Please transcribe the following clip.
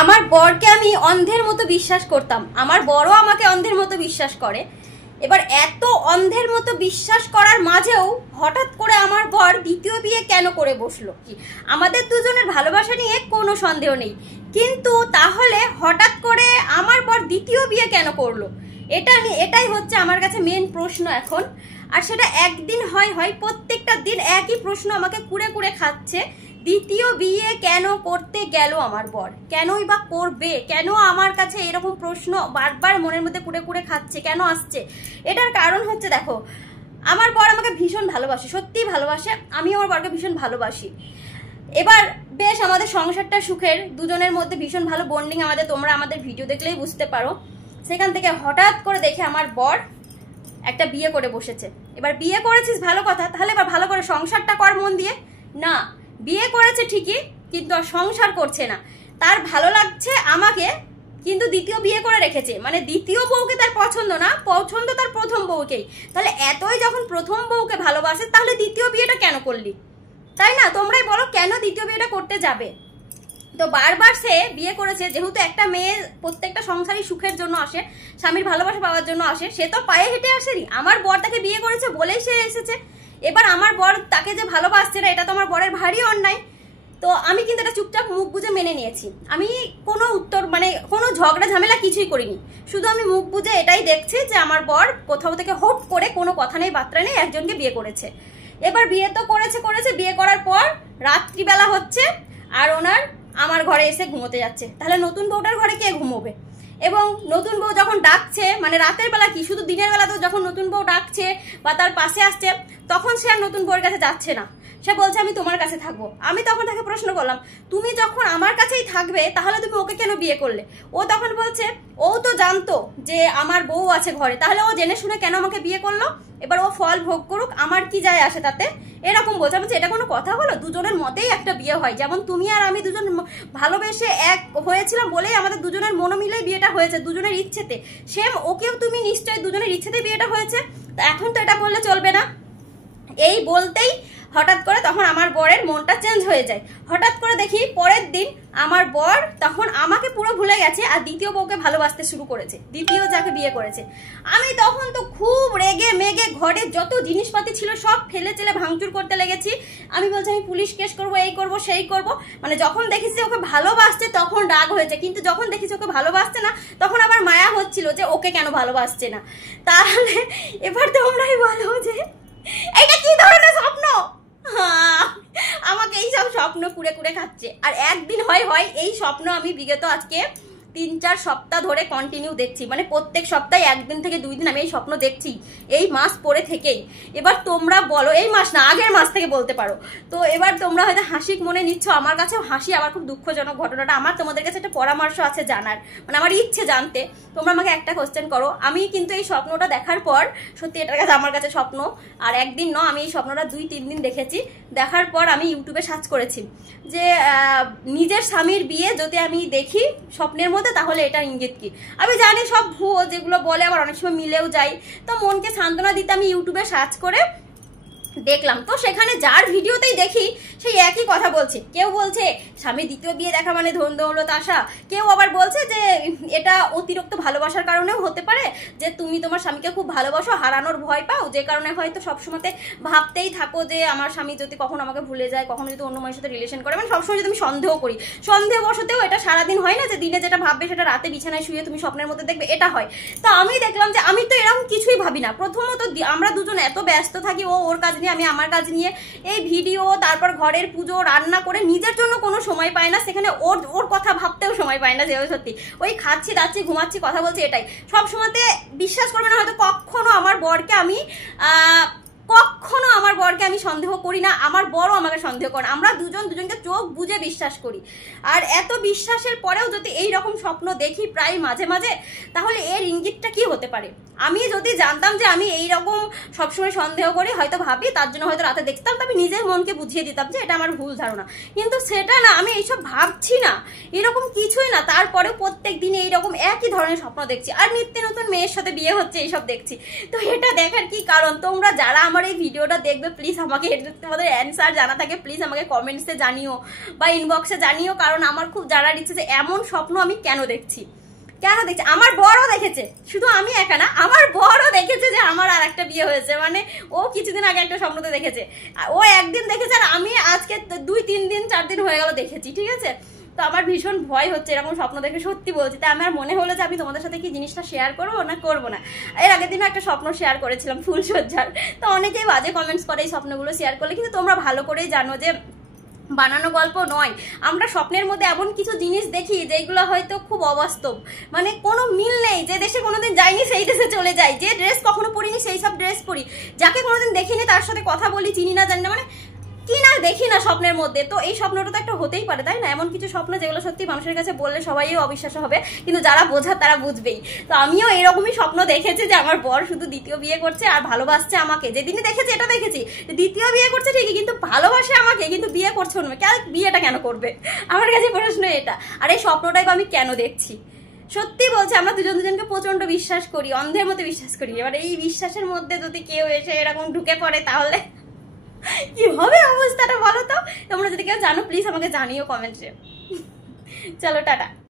আমার বরকে আমি অন্ধের মতো বিশ্বাস করতাম, আমার বড়ও আমাকে অন্ধের মতো বিশ্বাস করে। এবার এত অন্ধের মতো বিশ্বাস করার মাঝেও হঠাৎ করে আমার বর দ্বিতীয় বিয়ে কেন করে বসলো? আমাদের দুজনের ভালোবাসা নিয়ে কোনো সন্দেহ নেই, কিন্তু তাহলে হঠাৎ করে আমার বর দ্বিতীয় বিয়ে কেন করলো? এটাই হচ্ছে আমার কাছে মেন প্রশ্ন এখন। আর সেটা একদিন হয় প্রত্যেকটা দিন একই প্রশ্ন আমাকে কুড়ে কুড়ে খাচ্ছে। দ্বিতীয় বিয়ে কেন করতে গেল আমার বর? কেনই বা করবে? কেন আমার কাছে এরকম প্রশ্ন বারবার মনের মধ্যে কুড়ে কুড়ে খাচ্ছে, কেন আসছে? এটার কারণ হচ্ছে, দেখো, আমার বর আমাকে ভীষণ ভালোবাসে, সত্যিই ভালোবাসে, আমি আমার বরকে ভীষণ ভালোবাসি। এবার বেশ আমাদের সংসারটা সুখের, দুজনের মধ্যে ভীষণ ভালো বন্ডিং আমাদের, তোমরা আমাদের ভিডিও দেখলেই বুঝতে পারো। সেখান থেকে হঠাৎ করে দেখে আমার বর একটা বিয়ে করে বসেছে। এবার বিয়ে করেছিস ভালো কথা, তাহলে এবার ভালো করে সংসারটা কর মন দিয়ে। না, বিয়ে করেছে ঠিকই, কিন্তু আর সংসার করছে না। তার ভালো লাগছে আমাকে, কিন্তু দ্বিতীয় বিয়ে করে রেখেছে, মানে দ্বিতীয় বউকে তার পছন্দ না, পছন্দ তার প্রথম বউকেই। তাহলে এতই যখন প্রথম বউকে ভালোবাসে, তাহলে দ্বিতীয় বিয়েটা কেন করলি? তাই না? তোমরাই বলো, কেন দ্বিতীয় বিয়েটা করতে যাবে? তো বারবার সে বিয়ে করেছে, যেহেতু একটা মেয়ে প্রত্যেকটা সংসারই সুখের জন্য আসে, স্বামীর ভালোবাসা পাওয়ার জন্য আসে, সে তো পায়ে হেঁটে আসেনি। আমার বর তাকে বিয়ে করেছে বলেই সে এসেছে। এবার আমার বর তাকে যে ভালোবাসছে না, এটা তো আমার বরের ভারী অন্যায়। তো আমি কিন্তু এটা চুপচাপ মুখ বুঝে মেনে নিয়েছি। আমি কোনো উত্তর, মানে কোনো ঝগড়া ঝামেলা কিছুই করিনি, শুধু আমি মুখ বুঝে এটাই দেখছি যে আমার বর কোথাও থেকে হোপ করে কোনো কথা নেই বার্তা নেই একজনকে বিয়ে করেছে। এবার বিয়ে তো করেছে, বিয়ে করার পর রাত্রিবেলা হচ্ছে আর ওনার আমার ঘরে এসে ঘুমোতে যাচ্ছে। তাহলে নতুন বউটার ঘরে কে ঘুমোবে? এবং নতুন বউ যখন ডাকছে, মানে রাতের বেলা কি, শুধু দিনের বেলা তো যখন নতুন বউ ডাকছে বা তার পাশে আসছে, তখন সে আর নতুন বউয়ের কাছে যাচ্ছে না, সে বলছে আমি তোমার কাছে থাকবো। আমি তখন তাকে প্রশ্ন করলাম, তুমি যখন আমার কাছেই থাকবে তাহলে তুমি ওকে কেন বিয়ে করলে? ও তখন বলছে ও তো জানতো যে আমার বউ আছে ঘরে, তাহলে ও জেনে শুনে কেন আমাকে বিয়ে করলো? এবার ও ফল ভোগ করুক, আমার কি যায় আসে তাতে? এরকম বলছে। আমি বলছি, এটা কোনো কথা হলো? দুজনের মতেই একটা বিয়ে হয়, যেমন তুমি আর আমি দুজন ভালোবেসে এক হয়েছিলাম বলেই আমাদের দুজনের মন মিলেই বিয়েটা হয়েছে, দুজনের ইচ্ছেতে। সেম ওকেও তুমি নিশ্চয়ই দুজনের ইচ্ছেতে বিয়েটা হয়েছে। তো এখন তো এটা বললে চলবে না। এই বলতেই হঠাৎ করে তখন আমার বরের মনটা চেঞ্জ হয়ে যায়। হঠাৎ করে দেখি পরের দিন আমার বর তখন আমাকে পুরো ভুলে গেছে আর দ্বিতীয় বউকে ভালোবাসতে শুরু করেছে, দ্বিতীয় যাকে বিয়ে করেছে। আমি তখন তো খুব রেগে মেগে ঘরে যত জিনিসপাতি ছিল সব ফেলে চেলে ভাঙচুর করতে লেগেছি। আমি বলছি আমি পুলিশ কেস করবো, এই করবো সেই করবো। মানে যখন দেখেছি ওকে ভালোবাসছে তখন রাগ হয়েছে, কিন্তু যখন দেখেছি ওকে ভালোবাসছে না তখন আবার মায়া হচ্ছিল যে ওকে কেন ভালোবাসছে না। তাহলে এবার তোমরাই বলো যে এটা কি ধরনের স্বপ্ন? আমাকে এইসব স্বপ্ন কুড়ে কুড়ে খাচ্ছে। আর একদিন হয় এই স্বপ্ন আমি বিগত আজকে 3-4 সপ্তাহ ধরে কন্টিনিউ দেখছি, মানে প্রত্যেক সপ্তাহে 1 দিন থেকে 2 দিন আমি এই স্বপ্ন দেখছি, এই মাস পরে থেকেই। এবার তোমরা বলো, এই মাস না আগের মাস থেকে বলতে পারো। তো এবার তোমরা হয়তো হাসিক মনে নিচ্ছ, আমার কাছেও হাসি, আবার খুব দুঃখজনক ঘটনাটা। আমার তোমাদের কাছে একটা পরামর্শ আছে জানার, মানে আমার ইচ্ছে জানতে। তোমরা আমাকে একটা কোশ্চেন করো। আমি কিন্তু এই স্বপ্নটা দেখার পর সত্যি এটার কাছে আমার কাছে স্বপ্ন, আর একদিন ন, আমি এই স্বপ্নটা 2-3 দিন দেখেছি। দেখার পর আমি ইউটিউবে সার্চ করেছি যে নিজের স্বামীর বিয়ে যদি আমি দেখি স্বপ্নের মধ্যে তাহলে এটা ইঙ্গিত কি। আমি জানি সব ভুয়ো, যেগুলো বলে আবার অনেক সময় মিলেও যায়। তো মনকে সান্ত্বনা দিতে আমি ইউটিউবে সার্চ করে দেখলাম, তো সেখানে যার ভিডিওতেই দেখি সেই একই কথা বলছে। কেউ বলছে স্বামী দ্বিতীয় বিয়ে দেখা মানে ধন দৌলত আসা, কেউ আবার বলছে যে এটা অতিরিক্ত ভালোবাসার কারণেও হতে পারে, যে তুমি তোমার স্বামীকে খুব ভালোবাসো, হারানোর ভয় পাও, যে কারণে হয়তো সবসময়তে ভাবতেই থাকো যে আমার স্বামী যদি কখনো আমাকে ভুলে যায়, কখনো যদি অন্য মেয়ের সাথে রিলেশন করে, মানে সবসময় যদি আমি সন্দেহ করি, সন্দেহবশতেও এটা সারাদিন হয় না যে দিনে যেটা ভাববে সেটা রাতে বিছানায় শুয়ে তুমি স্বপ্নের মধ্যে দেখবে, এটা হয়। তো আমি দেখলাম যে আমি তো এরকম কিছুই ভাবি না। প্রথমত আমরা দুজন এত ব্যস্ত থাকি, ও ওর কাজ নিয়ে, আমি আমার কাজ নিয়ে, এই ভিডিও, তারপর ঘরের পুজো, রান্না করে নিজের জন্য কোনো সময় পায় না, সেখানে ওর কথা ভাবতেও সময় পায় না। যে সত্যি ওই খাচ্ছি দাচ্ছি ঘুমাচ্ছি কথা বলছি, এটাই সব সময়তে। বিশ্বাস করবে না হয়তো, কখনো আমার বরকে আমি সন্দেহ করি না, আমার বড় আমাকে সন্দেহ করে। আমরা দুজনকে চোখ বুঝে বিশ্বাস করি। আর এত বিশ্বাসের পরেও যদি এই রকম স্বপ্ন দেখি প্রায় মাঝে মাঝে, তাহলে এর ইঙ্গিতটা কি হতে পারে? আমি যদি জানতাম যে আমি এই রকম সবসময় সন্দেহ করি, হয়তো ভাবি, তার জন্য হয়তো রাতে দেখতাম, তবে নিজের মনকে বুঝিয়ে দিতাম যে এটা আমার ভুল ধারণা। কিন্তু সেটা না, আমি এইসব ভাবছি না, এরকম কিছুই না। তারপরেও প্রত্যেক দিন এইরকম একই ধরনের স্বপ্ন দেখছি, আর নিত্য নতুন মেয়ের সাথে বিয়ে হচ্ছে এইসব দেখছি। তো এটা দেখার কি কারণ? তোমরা যারা আমার এই ভিডিওটা দেখবে প্লিজ আমাকে এর যদি তোমাদের অ্যান্সার জানা থাকে প্লিজ আমাকে কমেন্টসে জানিও বা ইনবক্সে জানিও, কারণ আমার খুব জানার ইচ্ছে যে এমন স্বপ্ন আমি কেন দেখছি। আমার বড়ও দেখেছে, শুধু আমি একা না, আমার বড়ও দেখেছে যে আমার আর একটা বিয়ে হয়েছে, মানে ও কিছুদিন আগে একটা স্বপ্নতে দেখেছে, ও একদিন দেখেছে আর আমি আজকে 2-3 দিন 4 দিন হয়ে গেল দেখেছি, ঠিক আছে। তো আমার ভীষণ ভয় হচ্ছে এরকম স্বপ্ন দেখে, সত্যি বলছি। তাই আমার মনে হলো যে আমি তোমাদের সাথে কি জিনিসটা শেয়ার করবো না করবো না। এর আগের দিনও একটা স্বপ্ন শেয়ার করেছিলাম ফুলসজ্জার, তো অনেকেই বাজে কমেন্টস করে এই স্বপ্নগুলো শেয়ার করলে, কিন্তু তোমরা ভালো করেই জানো যে বানানো গল্প নয়। আমরা স্বপ্নের মধ্যে এমন কিছু জিনিস দেখি যেগুলো হয়তো খুব অবাস্তব, মানে কোনো মিল নেই। যে দেশে কোনোদিন যাইনি সেই দেশে চলে যাই, যে ড্রেস কখনো পরিনি সেই সব ড্রেস পরি, যাকে কোনোদিন দেখিনি তার সাথে কথা বলি, চিনি না জানি না, মানে কি না দেখি না স্বপ্নের মধ্যে। তো এই স্বপ্নটা তো একটা হতেই পারে, তাই না? এমন কিছু স্বপ্ন যেগুলো সত্যি মানুষের কাছে বললে সবাই অবিশ্বাস হবে, কিন্তু যারা বোঝার তারা বুঝবেই। তো আমিও এরকমই স্বপ্ন দেখেছি যে আমার বর শুধু দ্বিতীয় বিয়ে করছে আর ভালোবাসছে আমাকে। যেদিনই দেখেছি এটা দেখেছি, দ্বিতীয় বিয়ে করছে ঠিকই, কিন্তু ভালোবাসে আমাকে, কিন্তু বিয়ে করছে না। বিয়েটা কেন করবে? আমার কাছে প্রশ্ন এটা। আর এই স্বপ্নটাই আমি কেন দেখছি? সত্যি বলছি, আমরা দুজন দুজনকে প্রচন্ড বিশ্বাস করি, অন্ধের মতো বিশ্বাস করি। এবার এই বিশ্বাসের মধ্যে যদি কেউ এসে এরকম ঢুকে পড়ে তাহলে কি হবে অবস্থাটা বলো তো? তোমরা যদি কেউ জানো প্লিজ আমাকে জানিও কমেন্টে। চলো টাটা।